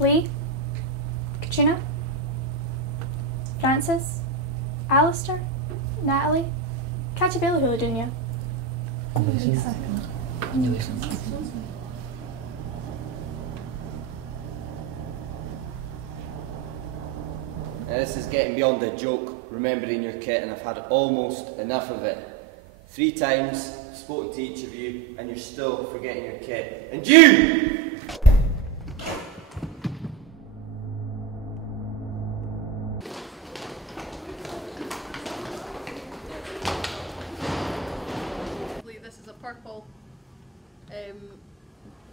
Lee? Katrina? Francis? Alistair? Natalie? Catch a bill hula, didn't you? This is getting beyond a joke, remembering your kit, and I've had almost enough of it. 3 times, spoken to each of you, and you're still forgetting your kit. And you! This is a purple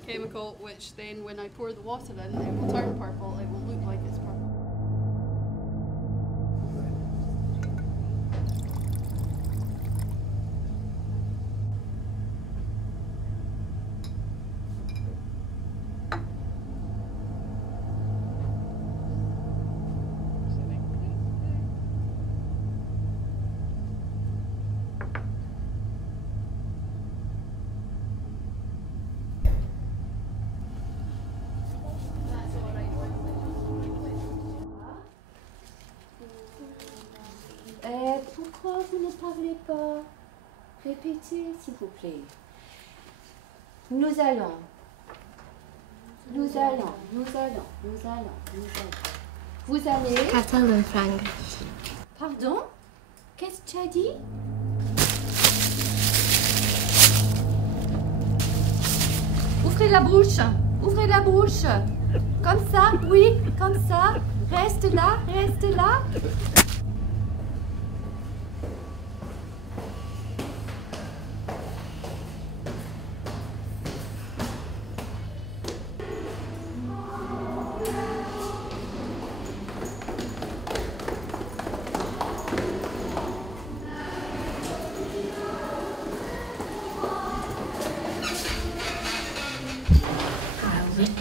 chemical, which then when I pour the water in, it will turn purple. It will look like it's purple. Pourquoi vous ne parlez pas? Répétez, s'il vous plaît. Nous allons. Vous allez. Catalan Frank. Pardon? Qu'est-ce que tu as dit? Ouvrez la bouche. Ouvrez la bouche. Comme ça, oui, comme ça. Reste là, reste là.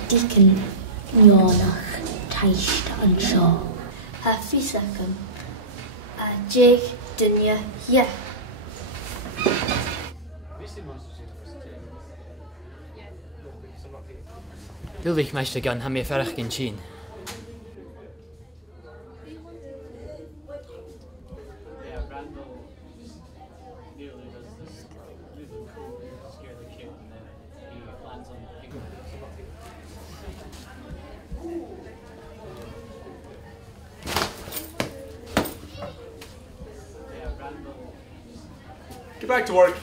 Dicyn Loch taist an seo. Hafis acum. A jig dynia ie. Dúlbh meiste gan ha mé ferach gin sin. Get back to work.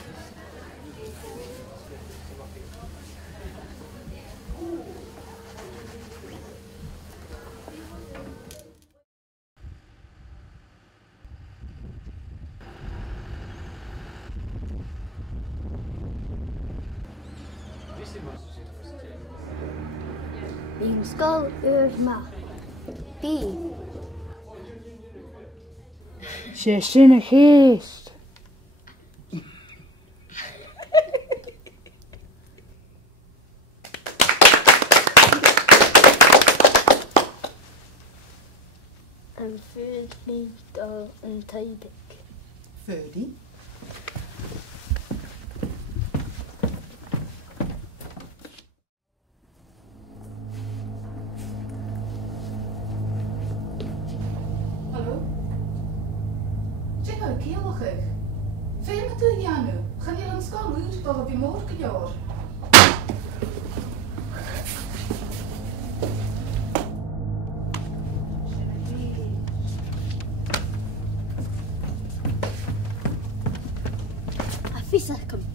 Bhíonn Sgoil uairtach. Bí. Sé sin a chéist. An Ferdy dal an Taibic. Ferdy? Hallo? Zeg maar, keelachig. Veel met de Janu. Gaan jullie aan school uit tot op je morgenjaar? Hafis acum.